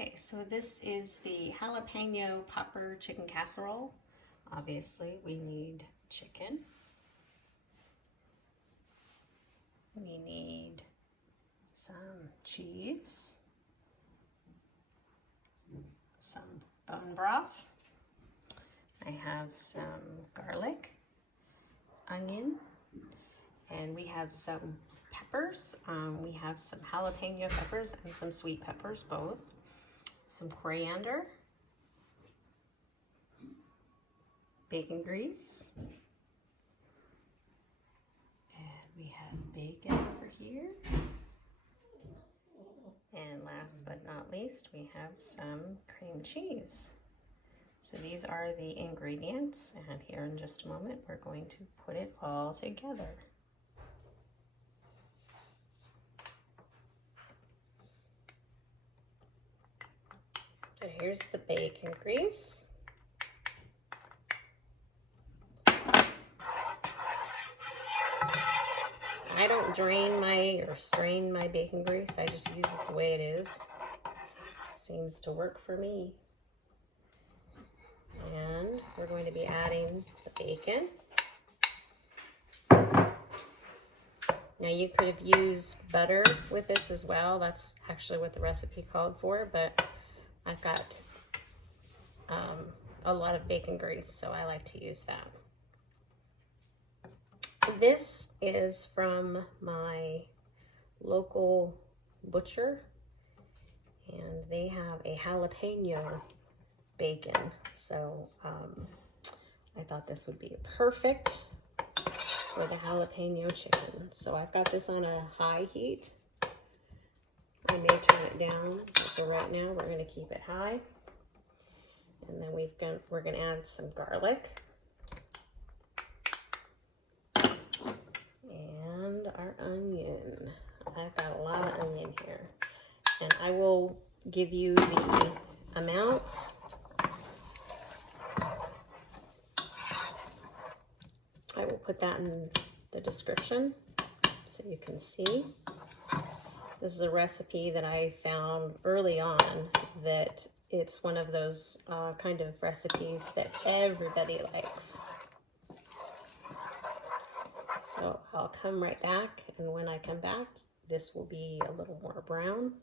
Okay, so this is the jalapeno pepper chicken casserole. Obviously, we need chicken. We need some cheese, some bone broth. I have some garlic, onion, and we have some peppers. We have some jalapeno peppers and some sweet peppers, both. Some coriander, bacon grease, and we have bacon over here. And last but not least, we have some cream cheese. So these are the ingredients, and here in just a moment, we're going to put it all together. So here's the bacon grease. I don't drain or strain my bacon grease. I just use it the way it is. Seems to work for me. And we're going to be adding the bacon. Now you could have used butter with this as well. That's actually what the recipe called for, but I've got a lot of bacon grease, so I like to use that. This is from my local butcher, and they have a jalapeno bacon, so I thought this would be perfect for the jalapeno chicken. So I've got this on a high heat. I may turn it down, but for right now we're going to keep it high. And then we're going to add some garlic and our onion. I've got a lot of onion here, and I will give you the amounts. I will put that in the description so you can see. This is a recipe that I found early on that it's one of those kind of recipes that everybody likes. So I'll come right back, and when I come back, this will be a little more brown.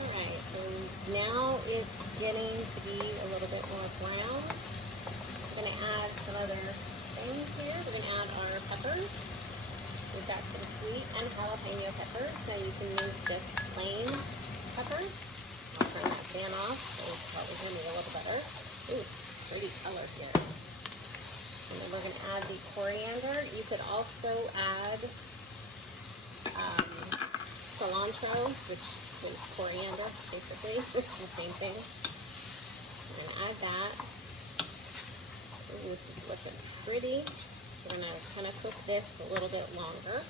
Alright, so now it's getting to be a little bit more brown. I'm going to add some other things here. We're going to add our peppers. We've got some sweet and jalapeno peppers. Now you can use just plain peppers. I'll turn that fan off, so it's probably going to be a little better. Ooh, pretty color here. And then we're going to add the coriander. You could also add cilantro, which is coriander, basically. The same thing. I'm going to add that. Ooh, this is looking pretty. We're going to kind of cook this a little bit longer.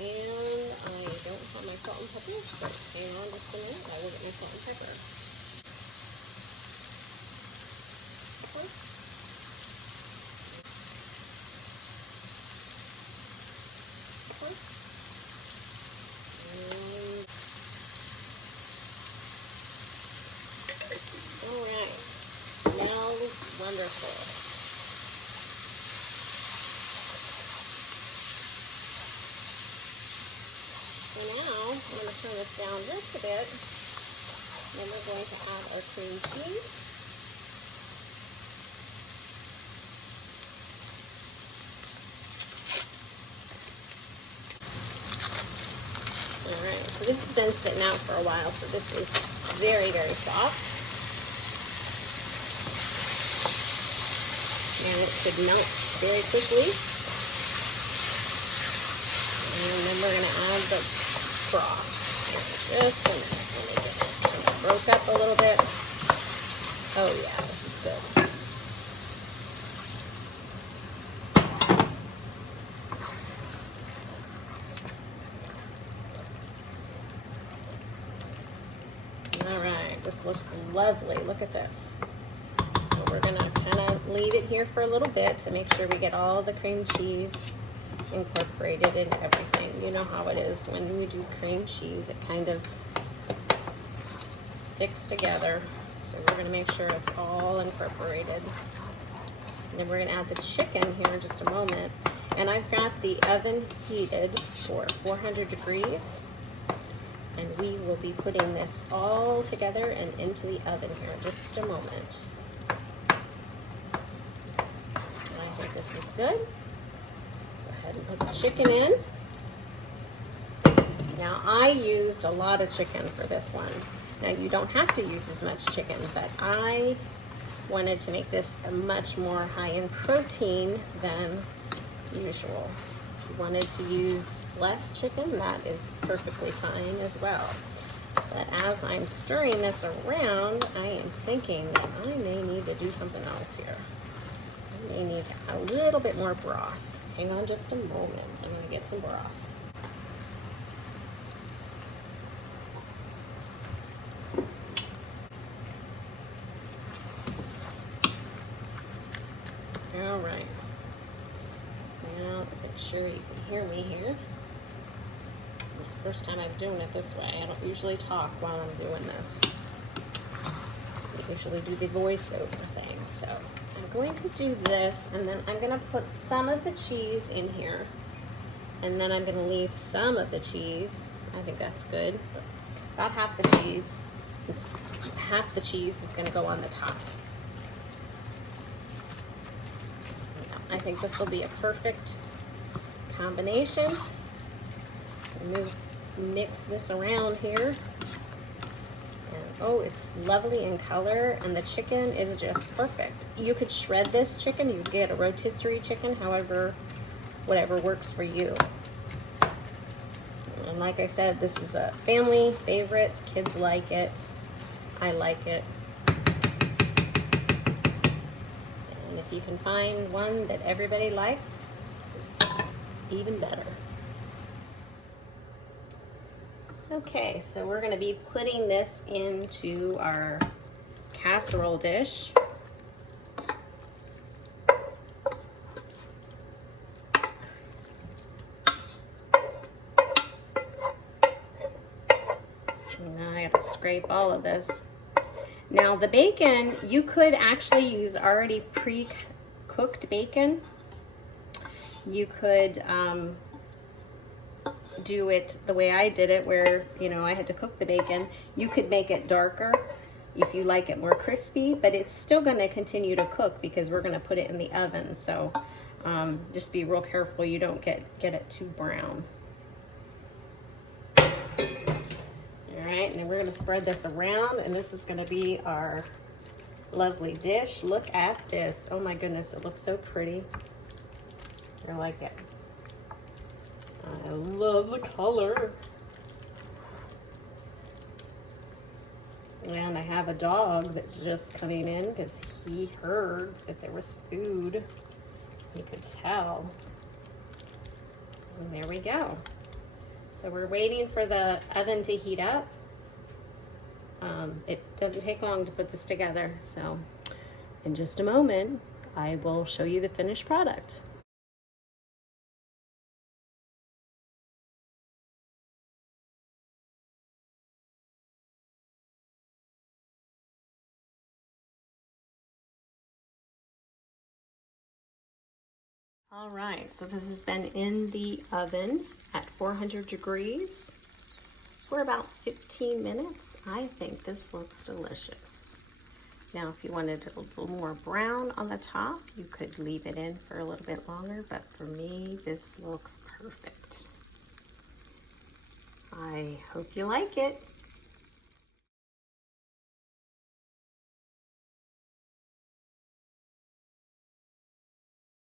And I don't have my salt and pepper, but hang on just a minute. I will get my salt and pepper. Okay. Okay. All right. Smells wonderful. So now, I'm going to turn this down just a bit, and then we're going to add our cream cheese. Alright, so this has been sitting out for a while, so this is very, very soft. And it should melt very quickly. And then we're going to add the broth. Just a minute. Let me get it broke up a little bit. Oh yeah, this is good. Alright, this looks lovely. Look at this. So we're going to kind of leave it here for a little bit to make sure we get all the cream cheese incorporated in everything. You know how it is when we do cream cheese, it kind of sticks together. So we're going to make sure it's all incorporated. And then we're going to add the chicken here in just a moment. And I've got the oven heated for 400 degrees. And we will be putting this all together and into the oven here in just a moment. And I think this is good. Go ahead and put the chicken in. Now I used a lot of chicken for this one. Now you don't have to use as much chicken, but I wanted to make this much more high in protein than usual. If you wanted to use less chicken, that is perfectly fine as well. But as I'm stirring this around, I am thinking that I may need to do something else here. I may need to add a little bit more broth. Hang on just a moment. I'm going to get some broth. All right. Now let's make sure you can hear me here. It's the first time I'm doing it this way. I don't usually talk while I'm doing this. I usually do the voiceover thing. So I'm going to do this, and then I'm going to put some of the cheese in here. And then I'm going to leave some of the cheese. I think that's good. About half the cheese. Half the cheese is going to go on the top. I think this will be a perfect combination. Mix this around here. And, oh, it's lovely in color, and the chicken is just perfect. You could shred this chicken. You could get a rotisserie chicken, however, whatever works for you. And like I said, this is a family favorite. Kids like it. I like it. If you can find one that everybody likes, even better. Okay, so we're going to be putting this into our casserole dish. And now I got to scrape all of this. Now the bacon, you could actually use already pre-cooked bacon. You could do it the way I did it, where, you know, I had to cook the bacon. You could make it darker if you like it more crispy, but it's still going to continue to cook because we're going to put it in the oven. So just be real careful you don't get it too brown. All right, and then we're going to spread this around, and this is going to be our lovely dish. Look at this. Oh my goodness, it looks so pretty. I like it. I love the color. And I have a dog that's just coming in because he heard that there was food. He could tell. And there we go. So we're waiting for the oven to heat up. It doesn't take long to put this together. So in just a moment, I will show you the finished product. All right, so this has been in the oven at 400 degrees for about 15 minutes. I think this looks delicious. Now, if you wanted it a little more brown on the top, you could leave it in for a little bit longer, but for me, this looks perfect. I hope you like it.